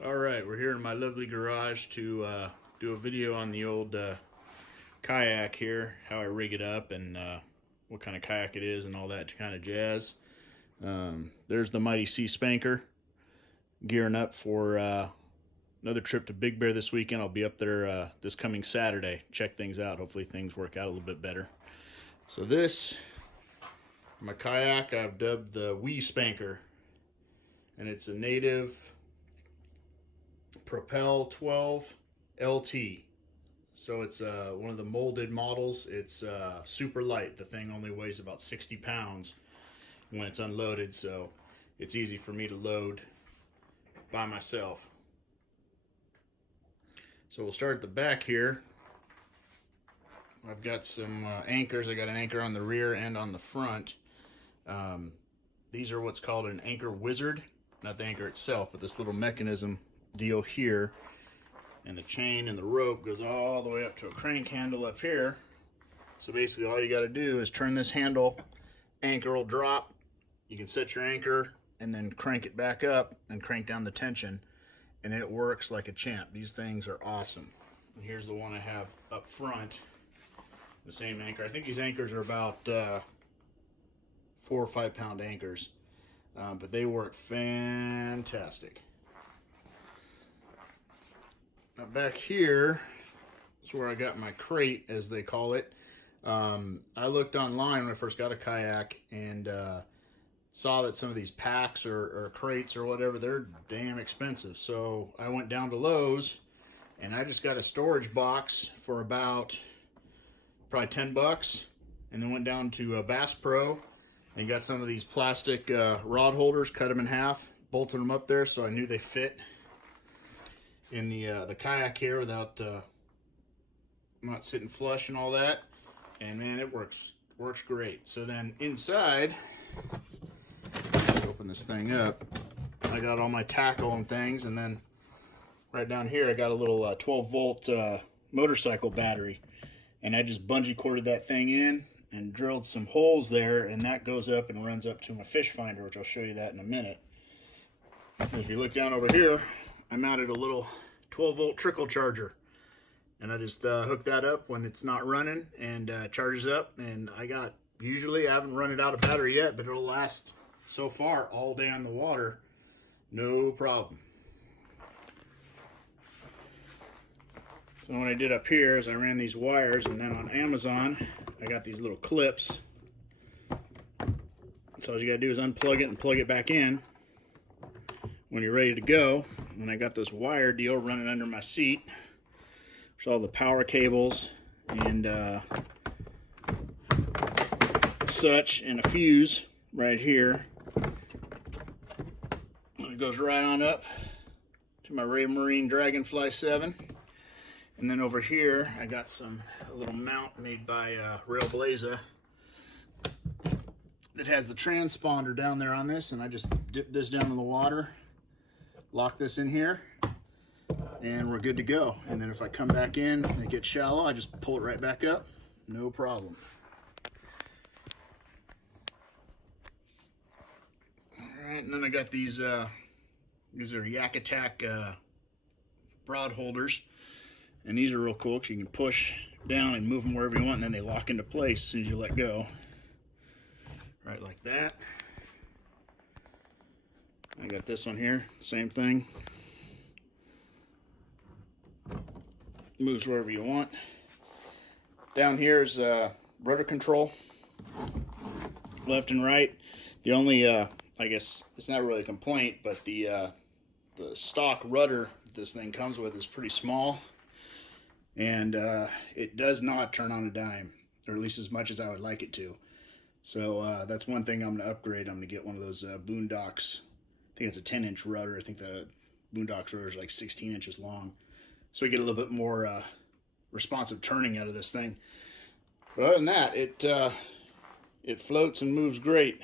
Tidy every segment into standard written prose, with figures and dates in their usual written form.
Alright, we're here in my lovely garage to do a video on the old kayak here, how I rig it up and what kind of kayak it is and all that kind of jazz. There's the Mighty Sea Spanker, gearing up for another trip to Big Bear this weekend. I'll be up there this coming Saturday. Check things out. Hopefully things work out a little bit better. So this, my kayak, I've dubbed the Wee Spanker, and it's a Native Propel 12 LT. So it's one of the molded models. It's super light. The thing only weighs about 60 pounds when it's unloaded, so it's easy for me to load by myself. So we'll start at the back here. I've got some anchors. I got an anchor on the rear and on the front. These are what's called an anchor wizard. Not the anchor itself, but this little mechanism deal here, and the chain and the rope goes all the way up to a crank handle up here. So basically all you got to do is turn this handle, anchor will drop, you can set your anchor and then crank it back up and crank down the tension, and it works like a champ. These things are awesome. And here's the one I have up front, the same anchor. I think these anchors are about 4 or 5 pound anchors, but they work fantastic. Now back here is where I got my crate, as they call it. I looked online when I first got a kayak and saw that some of these packs or crates or whatever, they're damn expensive. So I went down to Lowe's and I just got a storage box for about probably 10 bucks, and then went down to Bass Pro and got some of these plastic rod holders, cut them in half, bolted them up there so I knew they fit in the kayak here without not sitting flush and all that. And man, it works great. So then inside, let's open this thing up, I got all my tackle and things, and then right down here I got a little 12 volt motorcycle battery, and I just bungee corded that thing in and drilled some holes there, and that goes up and runs up to my fish finder, which I'll show you that in a minute. If you look down over here, I mounted a little 12 volt trickle charger, and I just hook that up when it's not running, and charges up. And I haven't run it out of battery yet, but it'll last so far all day on the water, no problem. So what I did up here is I ran these wires, and then on Amazon I got these little clips. So all you gotta do is unplug it and plug it back in when you're ready to go. And I got this wire deal running under my seat. There's all the power cables and such, and a fuse right here. It goes right on up to my Raymarine Dragonfly 7. And then over here I got a little mount made by Railblaza that has the transponder down there on this, and I just dip this down in the water, lock this in here, and we're good to go. And then if I come back in and it gets shallow, I just pull it right back up, no problem. Alright, and then I got these are Yak Attack rod holders, and these are real cool because you can push down and move them wherever you want, and then they lock into place as soon as you let go, right like that. I got this one here, same thing. Moves wherever you want. Down here is rudder control, left and right. The only, I guess it's not really a complaint, but the stock rudder this thing comes with is pretty small, and it does not turn on a dime, or at least as much as I would like it to. So that's one thing I'm going to upgrade. I'm going to get one of those Boondocks. I think it's a 10-inch rudder. I think the Boondocks rudder is like 16 inches long. So we get a little bit more responsive turning out of this thing. But other than that, it floats and moves great.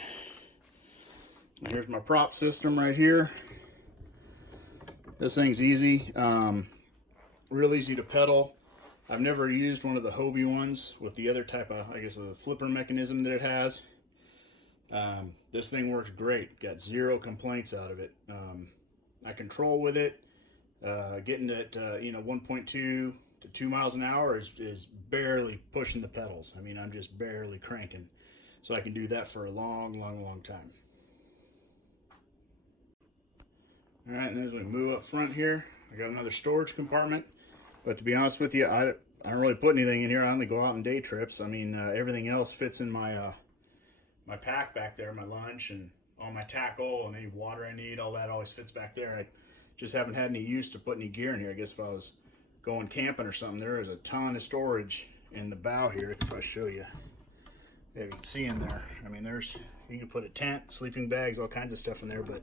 And here's my prop system right here. This thing's easy, real easy to pedal. I've never used one of the Hobie ones with the other type of, I guess, the flipper mechanism that it has. This thing works great. Got zero complaints out of it. I control with it. Getting at 1.2 to 2 miles an hour is barely pushing the pedals. I mean, I'm just barely cranking, so I can do that for a long time. All right, and then as we move up front here, I got another storage compartment. But to be honest with you, I don't really put anything in here. I only go out on day trips. I mean, everything else fits in my my pack back there, my lunch and all my tackle and any water I need, all that always fits back there. I just haven't had any use to put any gear in here. I guess if I was going camping or something, there is a ton of storage in the bow here. If I show you, yeah, you can see in there. I mean, you can put a tent, sleeping bags, all kinds of stuff in there, but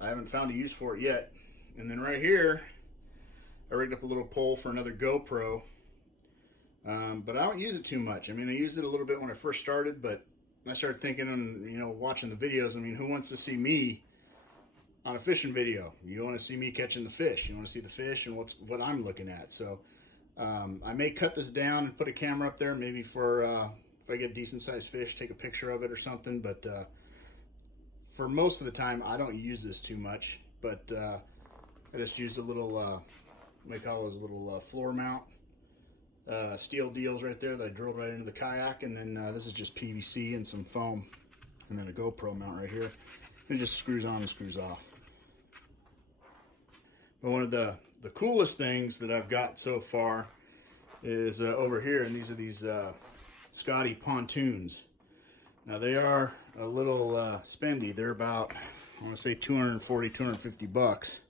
I haven't found a use for it yet. And then right here, I rigged up a little pole for another GoPro, but I don't use it too much. I mean, I used it a little bit when I first started, but I started thinking and watching the videos. I mean, who wants to see me on a fishing video? You want to see me catching the fish. You want to see the fish and what I'm looking at. So I may cut this down and put a camera up there, maybe for if I get decent sized fish, take a picture of it or something. But for most of the time, I don't use this too much. But I just used a little, what do they call those, little floor mount steel deals right there that I drilled right into the kayak. And then this is just PVC and some foam. And then a GoPro mount right here. It just screws on and screws off. But one of the coolest things that I've got so far is over here, and these are these Scotty Pontoons. Now they are a little spendy. They're about, I want to say 240, 250 bucks.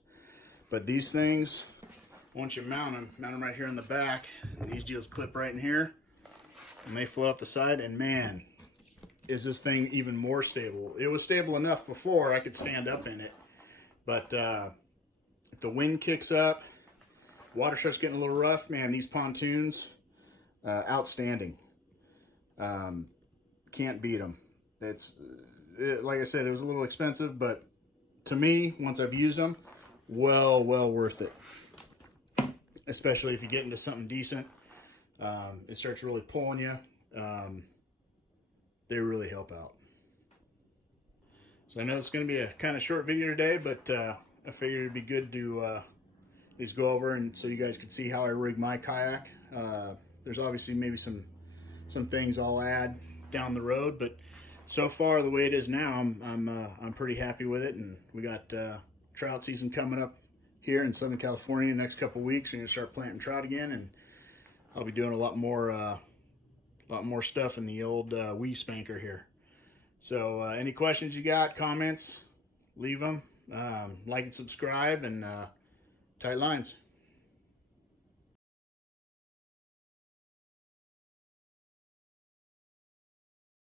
But these things, once you mount them right here in the back, and these deals clip right in here, and they float off the side, and man, is this thing even more stable. It was stable enough before I could stand up in it, but if the wind kicks up, water starts getting a little rough, man, these pontoons, outstanding. Can't beat them. Like I said, it was a little expensive, but to me, once I've used them, well worth it. Especially if you get into something decent, it starts really pulling you. They really help out. So I know it's going to be a kind of short video today, but I figured it'd be good to at least go over and so you guys could see how I rig my kayak. There's obviously maybe some things I'll add down the road, but so far the way it is now, I'm pretty happy with it. And we got trout season coming up here in Southern California in the next couple weeks. We're gonna start planting trout again, and I'll be doing a lot more stuff in the old wee spanker here. So any questions you got, comments, leave them. Like and subscribe, and tight lines.